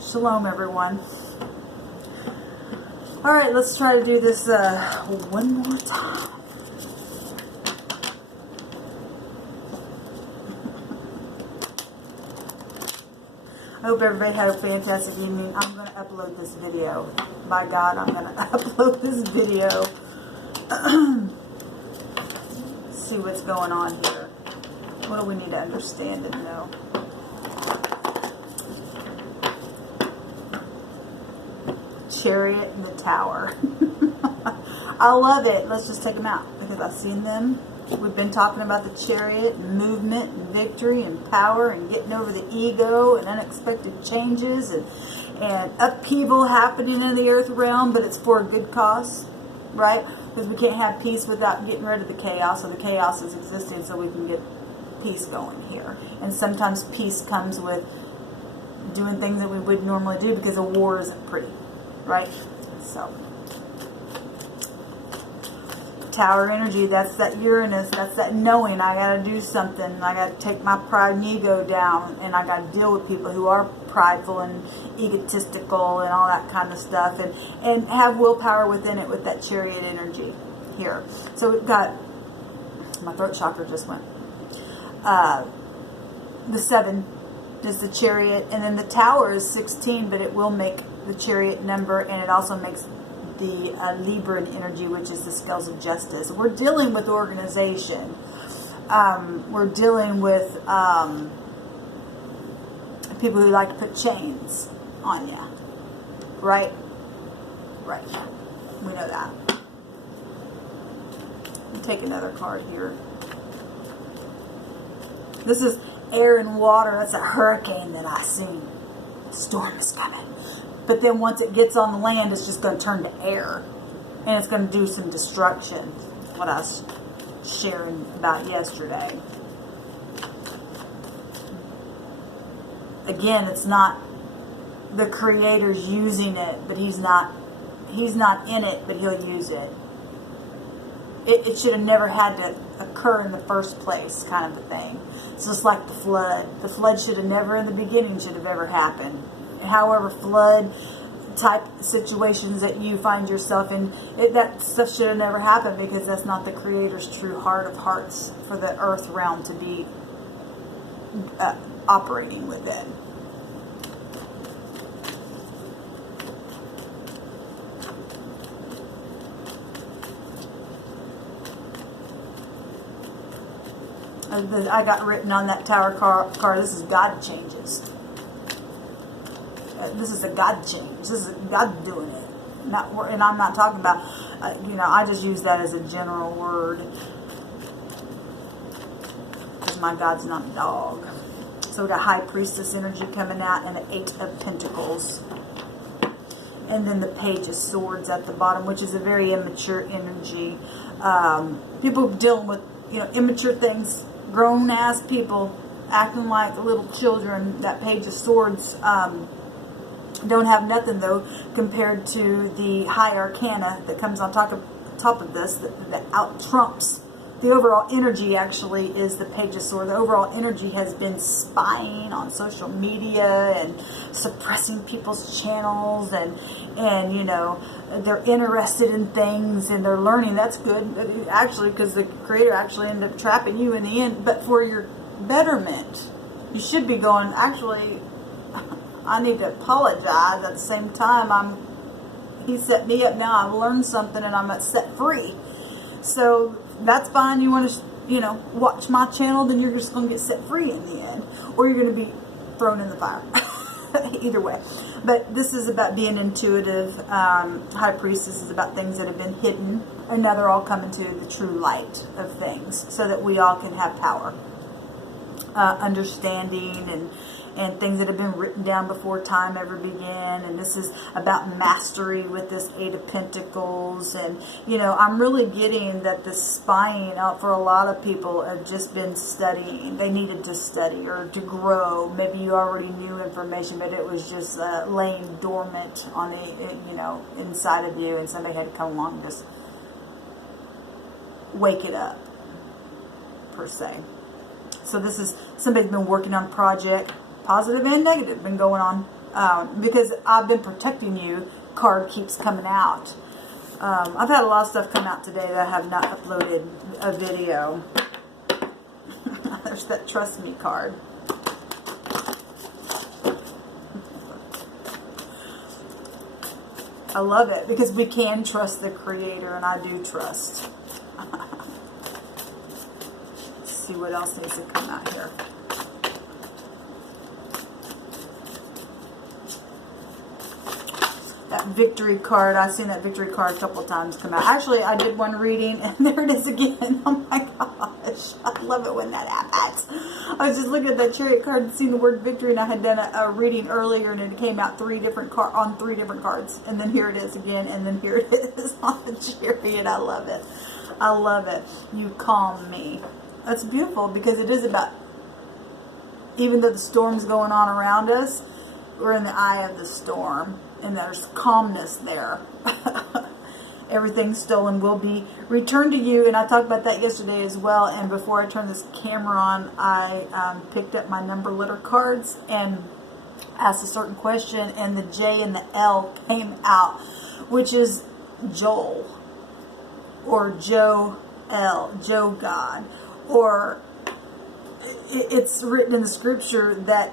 Shalom, everyone. All right, let's try to do this one more time. I hope everybody had a fantastic evening. I'm going to upload this video. By God, I'm going to upload this video. See what's going on here. What do we need to understand and know? Chariot and the Tower. I love it. Let's just take them out because I've seen them. We've been talking about the chariot and movement and victory and power and getting over the ego and unexpected changes and upheaval happening in the earth realm, but it's for a good cause, right? Because we can't have peace without getting rid of the chaos, so the chaos is existing so we can get peace going here. And sometimes peace comes with doing things that we would normally do because a war isn't pretty. Right? So, Tower energy, that's that Uranus, that's that knowing I got to do something. I got to take my pride and ego down, and I got to deal with people who are prideful and egotistical and all that kind of stuff, and have willpower within it with that Chariot energy here. So we've got, my throat chakra just went. The 7 is the Chariot, and then the Tower is 16, but it will make the Chariot number, and it also makes the Libra energy, which is the scales of justice. We're dealing with organization. We're dealing with people who like to put chains on you. Right? Right. We know that. I'll take another card here. This is air and water. That's a hurricane that I seen. Storm is coming. But then once it gets on the land, it's just going to turn to air. And it's going to do some destruction. What I was sharing about yesterday. Again, it's not the creator's using it, but he's not in it, but he'll use it. It should have never had to occur in the first place, kind of a thing. It's just like the flood. The flood should have never in the beginning should have ever happened. However, flood type situations that you find yourself in, that stuff should have never happened because that's not the creator's true heart of hearts for the earth realm to be operating within. I got written on that Tower card, this is God changes. This is a God change. This is God doing it. And I'm not talking about, I just use that as a general word. Because my God's not a dog. So we got High Priestess energy coming out and the 8 of Pentacles. And then the Page of Swords at the bottom, which is a very immature energy. People dealing with, immature things. Grown-ass people acting like little children. That Page of Swords, don't have nothing though compared to the High Arcana that comes on top of this that out trumps the overall energy. Actually is the Page of Swords. The overall energy has been spying on social media and suppressing people's channels and they're interested in things and they're learning. That's good actually, because the creator actually ended up trapping you in the end, but for your betterment. You should be going, actually I need to apologize. At the same time, he set me up. Now I've learned something and I'm set free. So that's fine. You want to, watch my channel, then you're just going to get set free in the end. Or you're going to be thrown in the fire. Either way. But this is about being intuitive. High Priestess is about things that have been hidden. And now they're all coming to the true light of things. So that we all can have power. Understanding and things that have been written down before time ever began. And this is about mastery with this 8 of Pentacles. And, I'm really getting that the spying out for a lot of people have just been studying. They needed to study or to grow. Maybe you already knew information, but it was just laying dormant on the, inside of you. And somebody had to come along and just wake it up, per se. So this is, somebody's been working on a project, positive and negative, been going on because I've been protecting you card keeps coming out. I've had a lot of stuff come out today that I have not uploaded a video. There's that trust me card. I love it because we can trust the Creator, and I do trust. Let's see what else needs to come out here. That victory card, I've seen that victory card a couple of times come out. Actually, I did one reading, and there it is again. Oh my gosh. I love it when that happens. I was just looking at that Chariot card and seeing the word victory, and I had done a reading earlier, and it came out on 3 different cards. And then here it is again, and then here it is on the Chariot. I love it. I love it. You calm me. That's beautiful, because it is about, even though the storm's going on around us, we're in the eye of the storm. And there's calmness there. Everything stolen will be returned to you. And I talked about that yesterday as well. And before I turned this camera on, I picked up my number letter cards and asked a certain question. And the J and the L came out, which is Joel. Or Joel, Joe God. Or it's written in the scripture that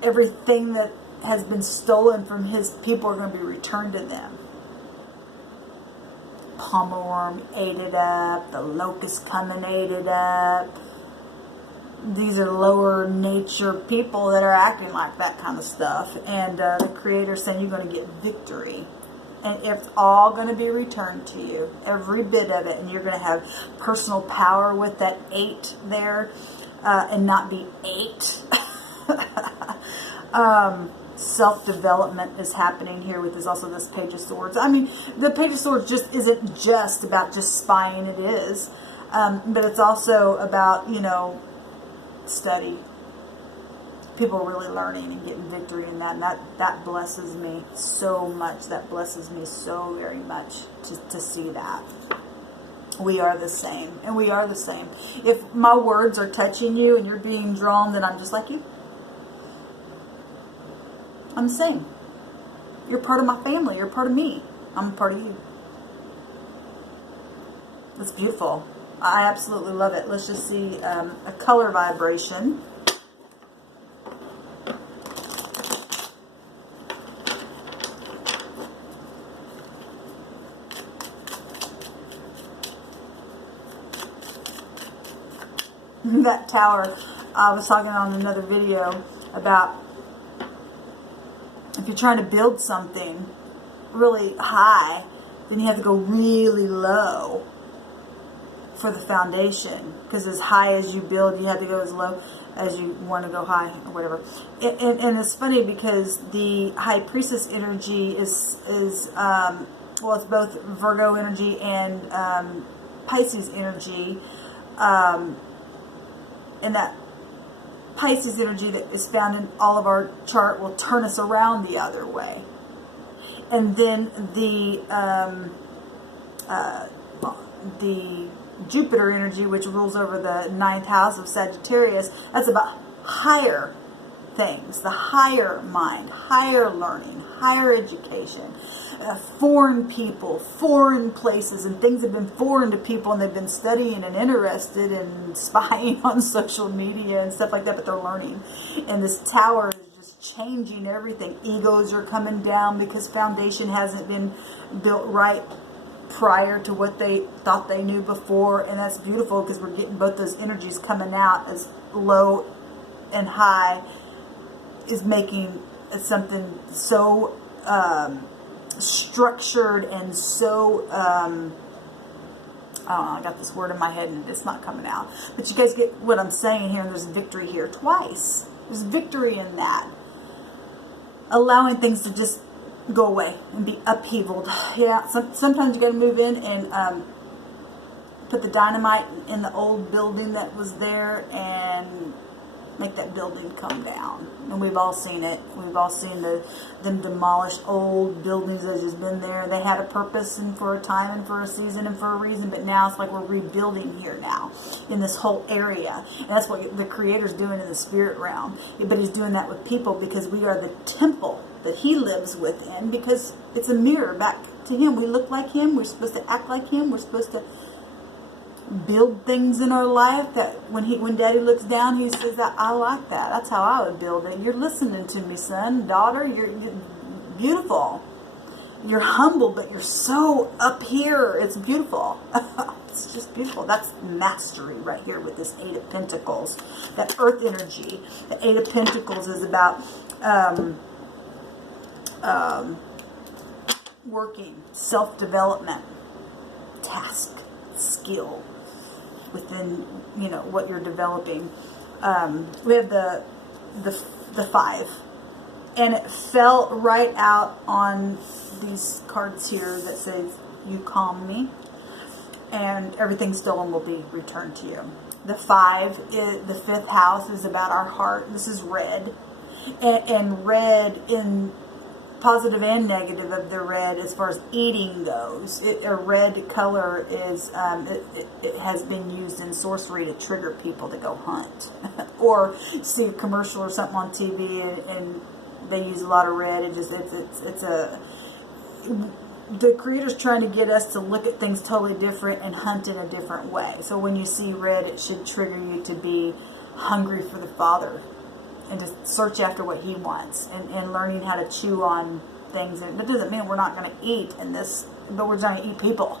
everything that has been stolen from his people are going to be returned to them. Pommel ate it up. The locust come and ate it up. These are lower nature people that are acting like that kind of stuff. And the Creator saying you're going to get victory. And it's all going to be returned to you. Every bit of it. And you're going to have personal power with that 8 there. And not be 8. Self-development is happening here with this Page of Swords. I mean, the Page of Swords just isn't just about just spying. It is. But it's also about, study. People really learning and getting victory in that. And that blesses me so much. That blesses me so very much to see that. We are the same. And we are the same. If my words are touching you and you're being drawn, then I'm just like you. I'm the same. You're part of my family. You're part of me. I'm a part of you. It's beautiful. I absolutely love it. Let's just see a color vibration. That tower, I was talking on another video about if you're trying to build something really high, then you have to go really low for the foundation. Because as high as you build, you have to go as low as you want to go high, or whatever. And it's funny because the High Priestess energy is well, it's both Virgo energy and Pisces energy. And that Pisces energy that is found in all of our chart will turn us around the other way. And then the Jupiter energy, which rules over the 9th house of Sagittarius, that's about higher things, the higher mind, higher learning, higher education, foreign people, foreign places, and things have been foreign to people, and they've been studying and interested and spying on social media and stuff like that, but they're learning. And this tower is just changing everything. Egos are coming down because foundation hasn't been built right prior to what they thought they knew before, and that's beautiful because we're getting both those energies coming out as low and high is making something so structured and so I don't know, I got this word in my head and it's not coming out, but you guys get what I'm saying here. And there's victory here twice. There's victory in that, allowing things to just go away and be upheavaled. Yeah, sometimes you got to move in and put the dynamite in the old building that was there and make that building come down. And we've all seen it. We've all seen them demolish old buildings that have just been there. They had a purpose and for a time and for a season and for a reason, but now it's like we're rebuilding here now in this whole area. And that's what the Creator's doing in the spirit realm. But He's doing that with people because we are the temple that He lives within, because it's a mirror back to Him. We look like Him. We're supposed to act like Him. We're supposed to build things in our life that when Daddy looks down, He says, I like that. That's how I would build it. You're listening to me, son, daughter. You're beautiful. You're humble, but you're so up here. It's beautiful. It's just beautiful. That's mastery right here with this Eight of Pentacles. That earth energy. The Eight of Pentacles is about working, self-development, task, skill within, what you're developing. We have the 5, and it fell right out on these cards here that says, you calm me, and everything stolen will be returned to you. The 5 is the 5th house, is about our heart. This is red, and red in positive and negative of the red as far as eating goes. A red color is it has been used in sorcery to trigger people to go hunt or see a commercial or something on TV and they use a lot of red. The Creator's trying to get us to look at things totally different and hunt in a different way. So when you see red, it should trigger you to be hungry for the Father and to search after what He wants, and learning how to chew on things. And that doesn't mean we're not going to eat in this, but we're going to eat people.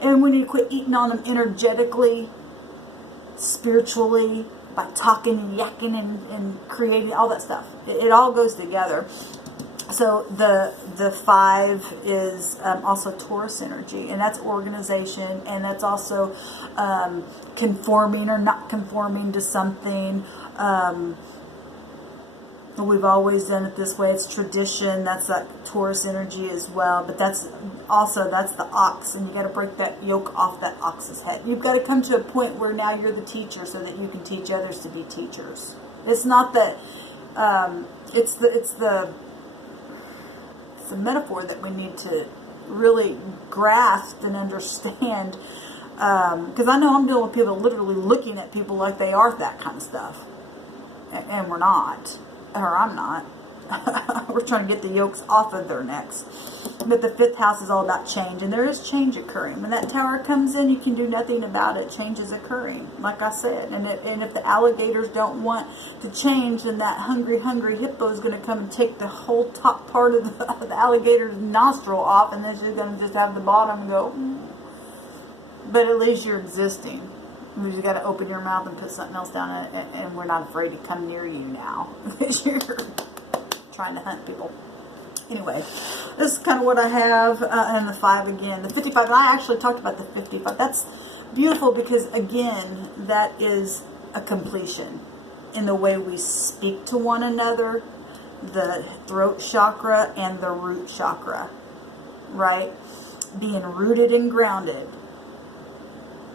And we need to quit eating on them energetically, spiritually, by talking and yakking and creating, all that stuff. It all goes together. So the 5 is also Taurus energy, and that's organization, and that's also conforming or not conforming to something. We've always done it this way. It's tradition. That's that Taurus energy as well. But that's the ox, and you got to break that yoke off that ox's head. You've got to come to a point where now you're the teacher, so that you can teach others to be teachers. It's not that. It's the metaphor that we need to really grasp and understand. Because I know I'm dealing with people literally looking at people like they are that kind of stuff, and we're not. Or I'm not. We're trying to get the yokes off of their necks. But the 5th house is all about change. And there is change occurring. When that tower comes in, you can do nothing about it. Change is occurring, like I said. And if the alligators don't want to change, then that hungry hippo is going to come and take the whole top part of the alligator's nostril off. And then she's going to just have the bottom go. But at least you're existing. We just got to open your mouth and put something else down, and we're not afraid to come near you now because you're trying to hunt people. Anyway, this is kind of what I have, and the 5 again. The 55, and I actually talked about the 55. That's beautiful because, again, that is a completion in the way we speak to one another, the throat chakra and the root chakra, right? Being rooted and grounded.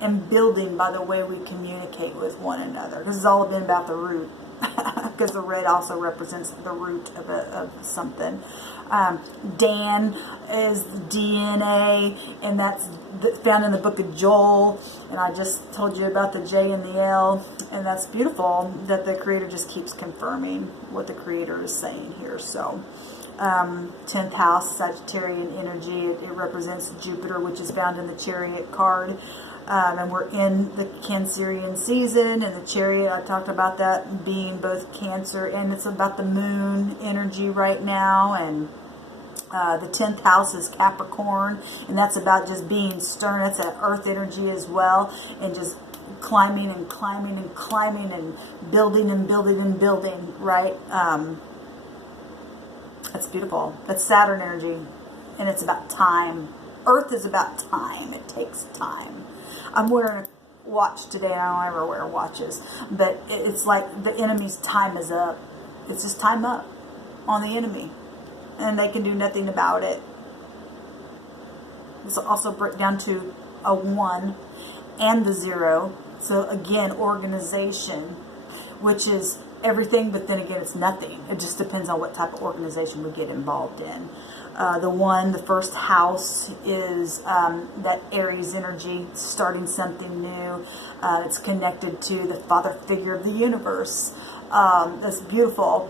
And building by the way we communicate with one another. This has all been about the root. Because the red also represents the root of something. Dan is DNA. And that's found in the book of Joel. And I just told you about the J and the L. And that's beautiful that the Creator just keeps confirming what the Creator is saying here. So 10th house, Sagittarian energy. It represents Jupiter, which is found in the Chariot card. And we're in the Cancerian season, and the Chariot, I talked about that being both Cancer, and it's about the moon energy right now, and the 10th house is Capricorn, and that's about just being stern. That's an earth energy as well, and just climbing and climbing and climbing and building and building and building, right? That's beautiful. That's Saturn energy, and it's about time. Earth is about time. It takes time. I'm wearing a watch today, and I don't ever wear watches, but it's like the enemy's time is up. It's just time up on the enemy, and they can do nothing about it. This will also break down to a 1 and the 0. So again, organization. which is everything, but then again, it's nothing. It just depends on what type of organization we get involved in. The first house is that Aries energy, starting something new. It's connected to the father figure of the universe. That's beautiful.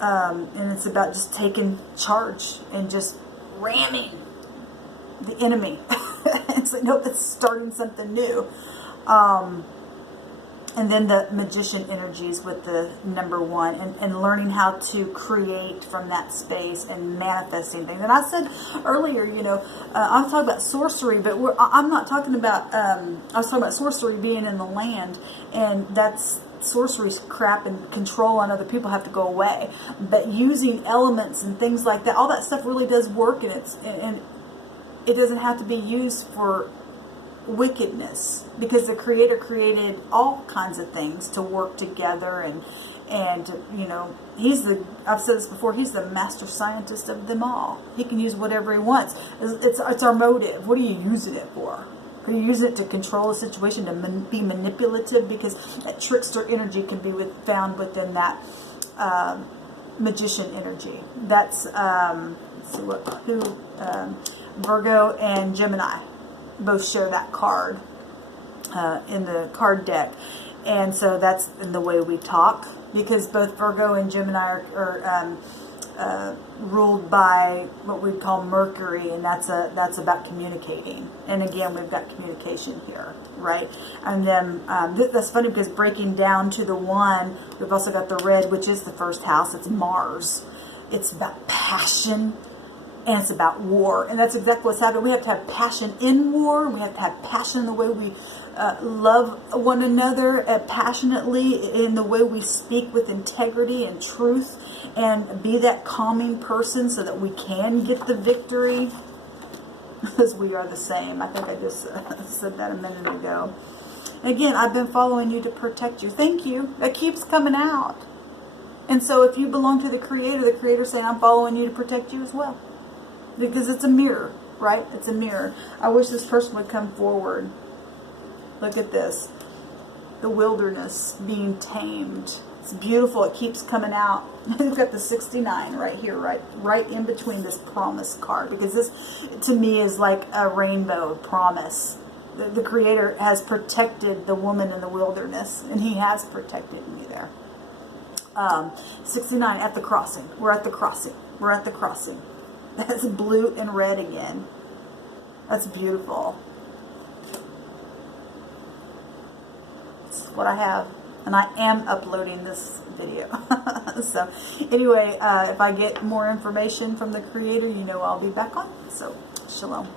And it's about just taking charge and just ramming the enemy. It's like, nope, it's starting something new. And then the magician energies with the number 1, and learning how to create from that space and manifesting things. And I said earlier, I'm talking about sorcery, but I'm not talking about, I was talking about sorcery being in the land, and that's sorcery's crap, and control on other people have to go away. But using elements and things like that, all that stuff really does work, and it doesn't have to be used for wickedness, because the Creator created all kinds of things to work together, and I've said this before, he's the master scientist of them all. He can use whatever he wants. It's our motive. What are you using it for? Are you using it to control a situation, to be manipulative? Because that trickster energy can be found within that magician energy. That's Virgo and Gemini both share that card in the card deck. And so that's in the way we talk, because both Virgo and Gemini are ruled by what we call Mercury, and that's about communicating. And again, we've got communication here, right? And then that's funny, because breaking down to the 1, we've also got the red, which is the first house. It's Mars. It's about passion. And it's about war. And that's exactly what's happening. We have to have passion in war. We have to have passion in the way we love one another passionately, in the way we speak with integrity and truth, and be that calming person so that we can get the victory. Because we are the same. I think I just said that a minute ago. And again, I've been following you to protect you. Thank you. That keeps coming out. And so if you belong to the Creator's saying, I'm following you to protect you as well. Because it's a mirror, right? It's a mirror. I wish this person would come forward. Look at this. The wilderness being tamed. It's beautiful. It keeps coming out. We've got the 69 right here, right in between this promise card. Because this, to me, is like a rainbow promise. The Creator has protected the woman in the wilderness. And He has protected me there. 69 at the crossing. We're at the crossing. We're at the crossing. That's blue and red again. That's beautiful. That's what I have. And I am uploading this video. So anyway, if I get more information from the Creator, I'll be back on. So shalom.